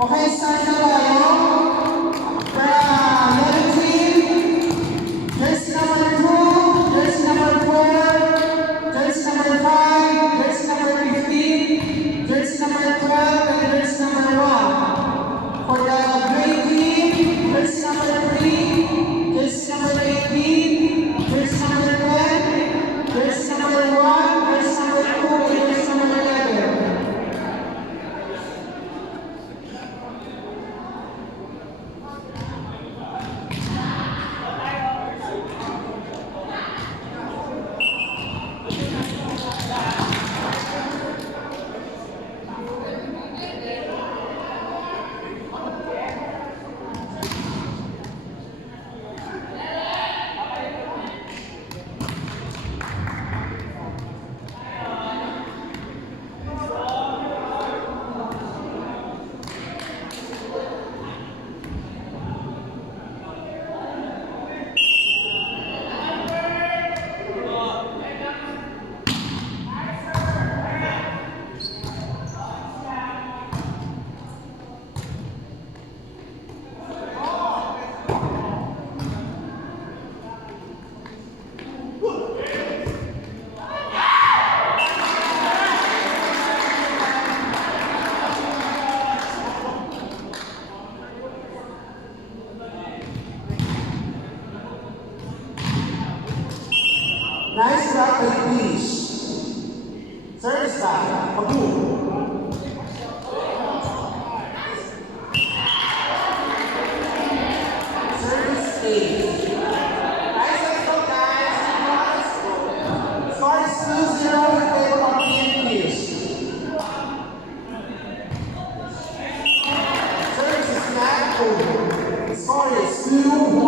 Okay, start na tayo. Yellow team, jersey number 2, jersey number 4, jersey number 5, jersey number 15, jersey number 12, and jersey number 1. For the gray team, jersey number 3, jersey number 18, jersey number 10, jersey number 1, jersey number 2, and jersey number 11.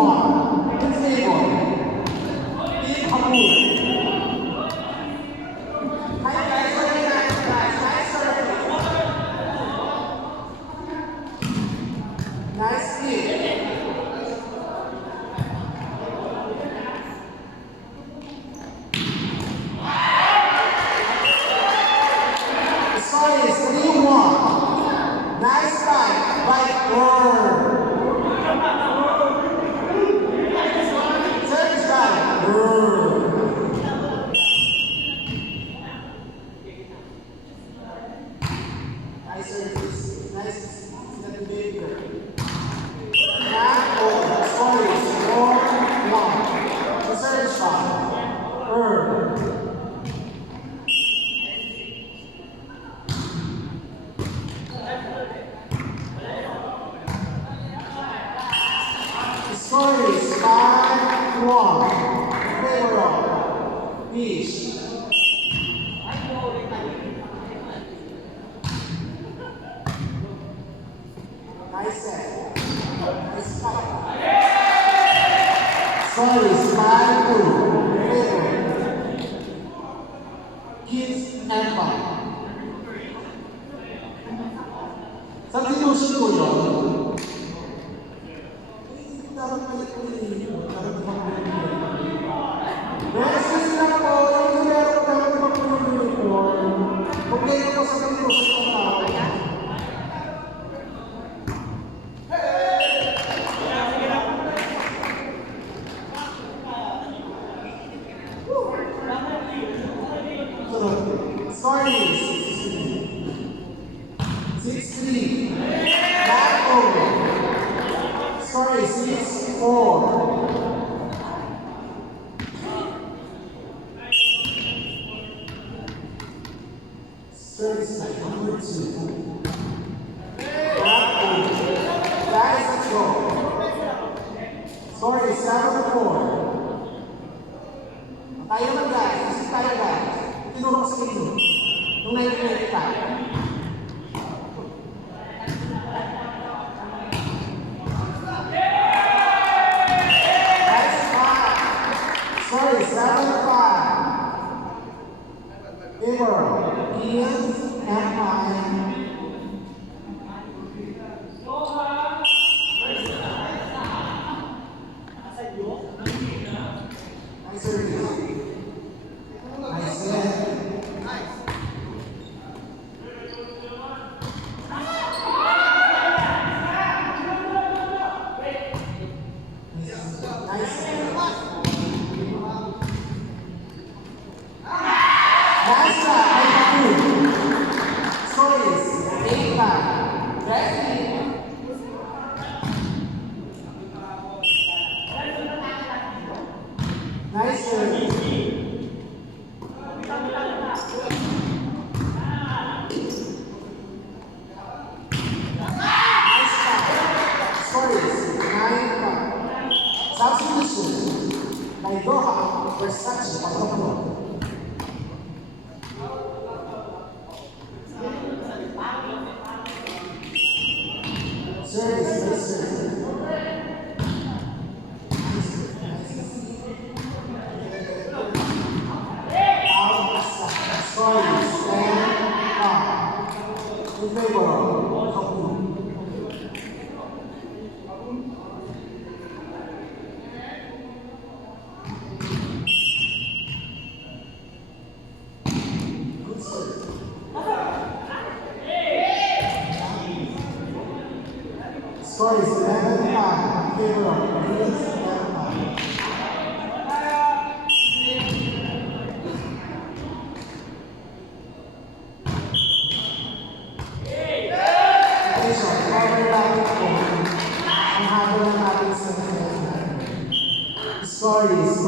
3-1. In favor. Team Hamul. Hi guys, what are you guys? Nice service. Nice hit. Sorry, it's 3-1. Nice fight. Right word. Service right. Word. Nice service. Nice. Let the baby go. Sorry, it's 4-1. The service right. Word. Sorry, it's 5-1. Favor of Beach. Nice set. Nice fight. Sorry, it's 5-2. Favor. Kids Empire. Substitution ko yun. Versus lang po, yung meron ka ng uniform. Kung kayo po sa pag-iusap ng tao. Sorry, 6-3. Back over. Sorry, 6-4. Service like number 2. Back over. Guys, let's go. Sorry, 7-4. Tayo na guys. Kasi tayo guys. Tinuro ko sa inyo. Nung 1995. Sorry, 7-5. Favor, Ian, Empire. Nice service. Nice set. Nice set. Nice try, sorry, 8-5. Ready? Nice service. Nice try. Sorry, 9-5. Substitution by Doha Versace Pagkaklo. Service, nice service. Sorry, stand in favor of Kapul. Good service. Sorry, 11-5 in favor of Prince Empire. Attention, cover natin po. Ang habo na natin sa Sorry, 12-5.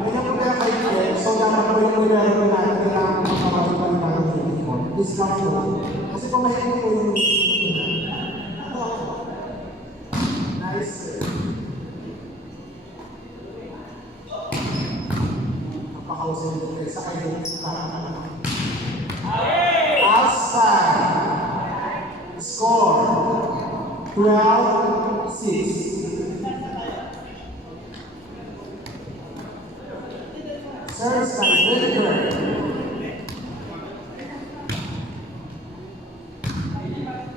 Ganyan po kaya kayo, so dapat po yung nilaro natin kailangan makapagpapalitan natin yung uniform. Discount po. Kasi kung mahirap po yung nice. Napakausin dito kayo sa kayo. Outside. Score 12-6. Service by Whitaker.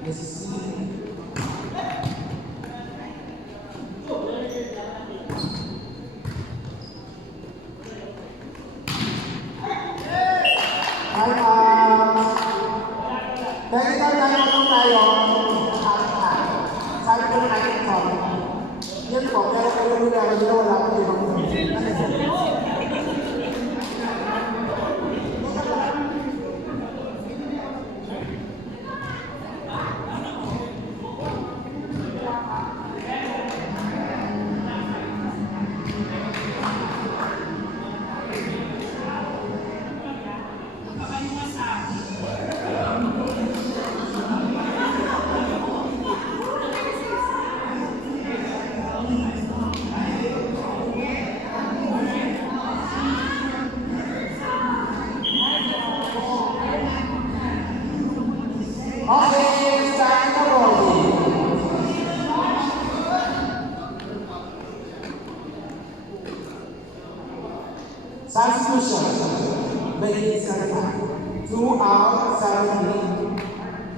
This is C. Time out. Technical time out tayo. Sabi ko na natin ito. Yan po, pero kung yung nila wala ko ibang okay, start the ball. Substitution. Begin second. 2 out, 17.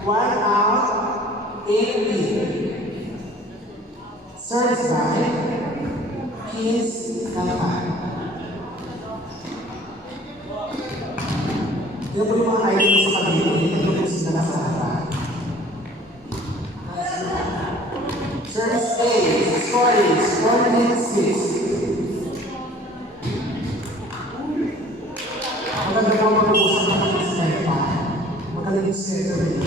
1 out, 8. Service by Keys Nalpan. Ito po yung mga items sa kabili. Ito po sila na sa harapan. Service A, scoring 6. Maganda ka mag-uusap na kami sa Nalpan. Magaling yung setter rin.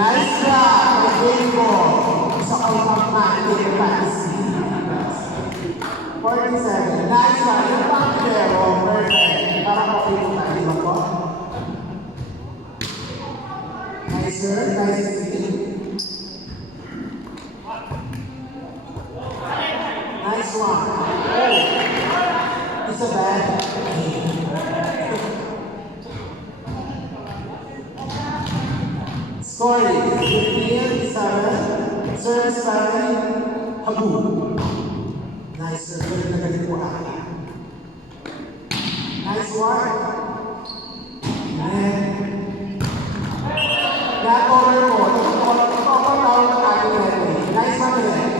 Nice job! Game ball. Isa kayo mag-makinig na practice. 47. Nice job. Yung pang-pero, perfect. Parang okay po tayo, di ba po? Nice sir. Nice sir. Nice one. Oh. It's a bad game. Scoring 15-7. Service by Habu. Nice sir. Galing na galing po ako. Nice one. And that over mo. Ito po tawag ng ating referee. Nice one rin.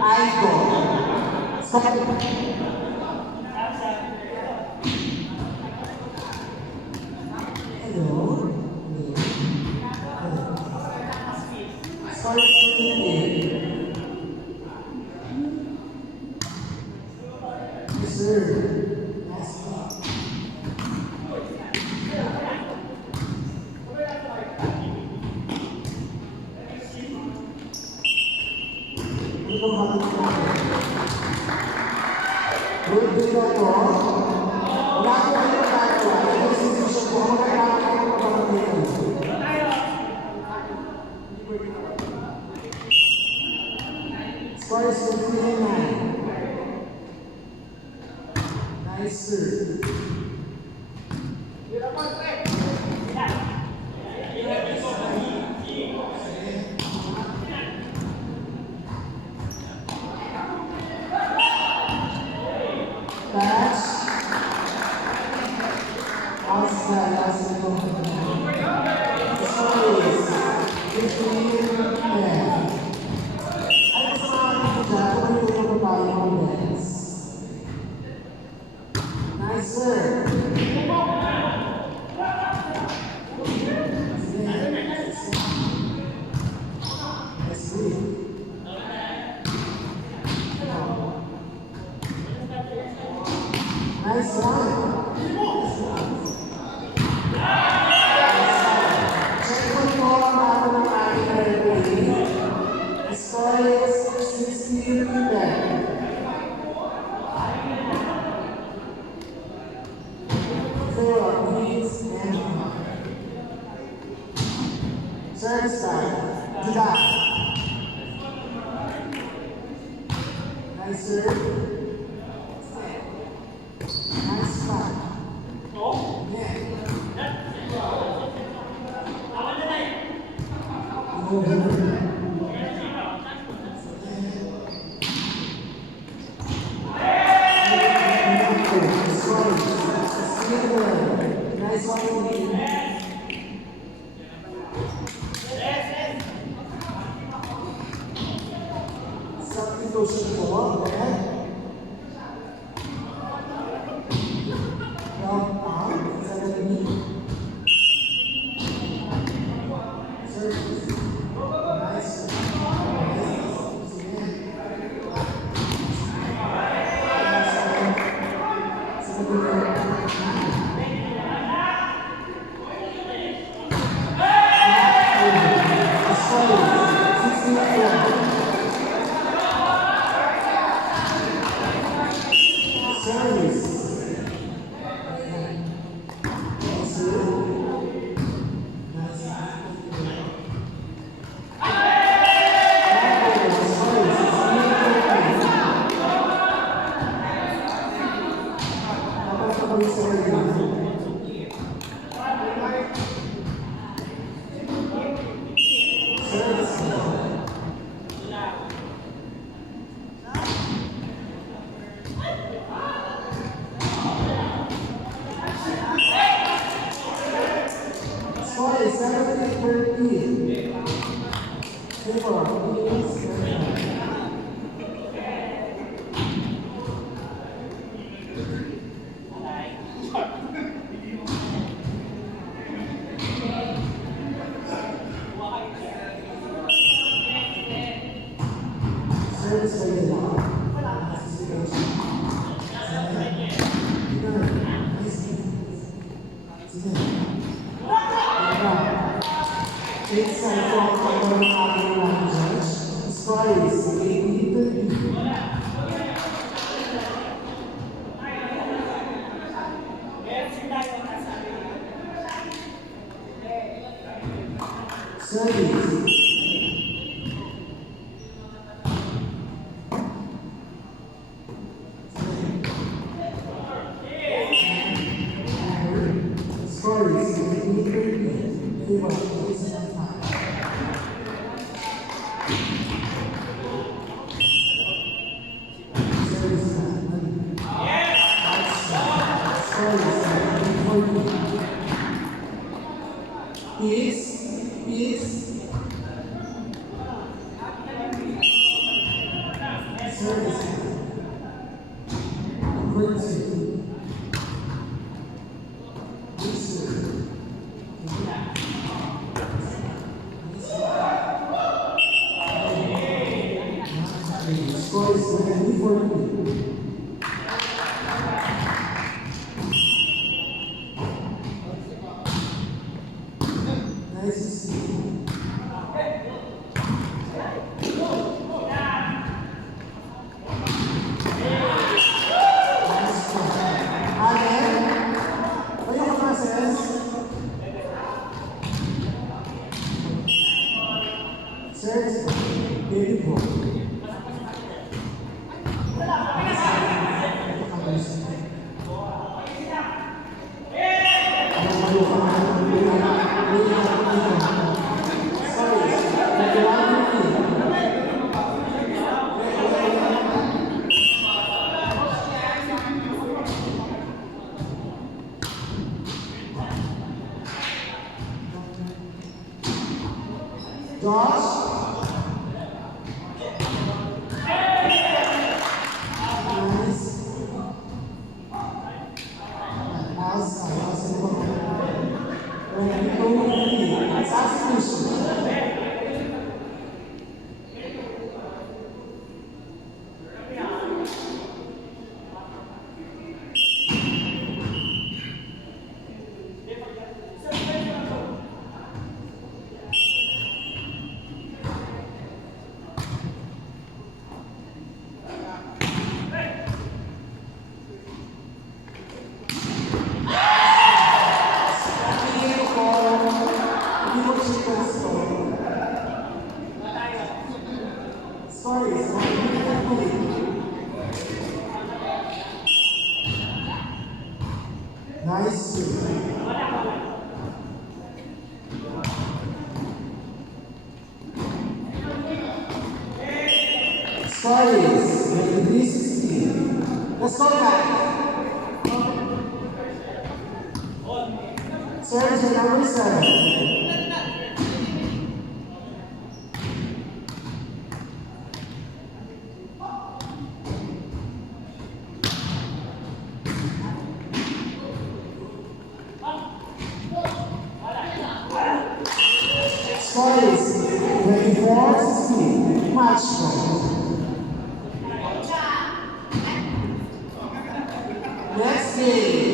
I go. Stop. Hello. Sorry, yes, sir. Yes, sir. Good day na po. Wala ko kayo nagkakawa. Ito yung institution ko. Ang magkakawa ko kapag score is 59. Nice, sir. Catch. Outside, outside. The score is 15-10. Nice, sir. Nice one. Check po ang mga ng ating referee. The score is 16-10. Service time. Judah. Nice, sir. Nice spot. Yeah. minus 1 substitution po. Then, round out. Suddenly. Service. Nice. Sorry, 17-13. Service by the law. It's a from our language. Score is 18-13. Service. Score is 18-13. Favor is Peace. Service. Courtesy. Score is 20-14. Nice to see you. Service, baby boy. Josh. Nice. Stories, 23-16. Let's go back. Service to number 7. Score is 24-16. Match point. Next game.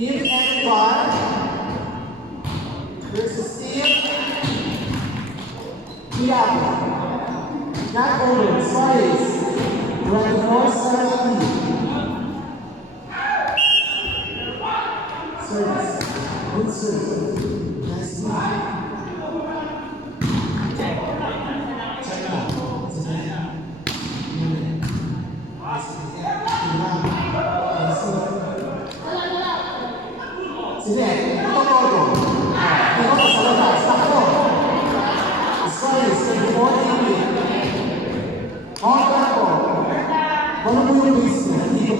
Team F1 versus Team Tiago. Not over. Score is 24-17. Service. Good service. Nice move. Check it out. Sige, ito ko. Ito ko sa labas. Takbo. Score is 24-18. Honda ko. Ano mo yung base niya? Hindi ko.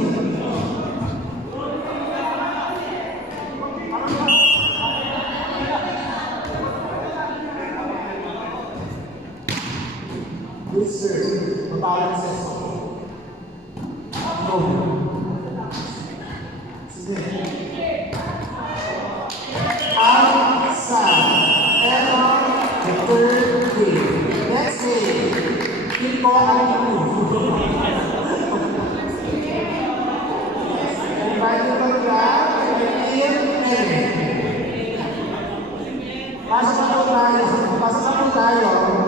Good sir. Mabawang sa ito. No. Sige. Outside. Ito, the third game. Next game. Keep ko ang move. Invite you to grab the team N. Pasok na po tayo.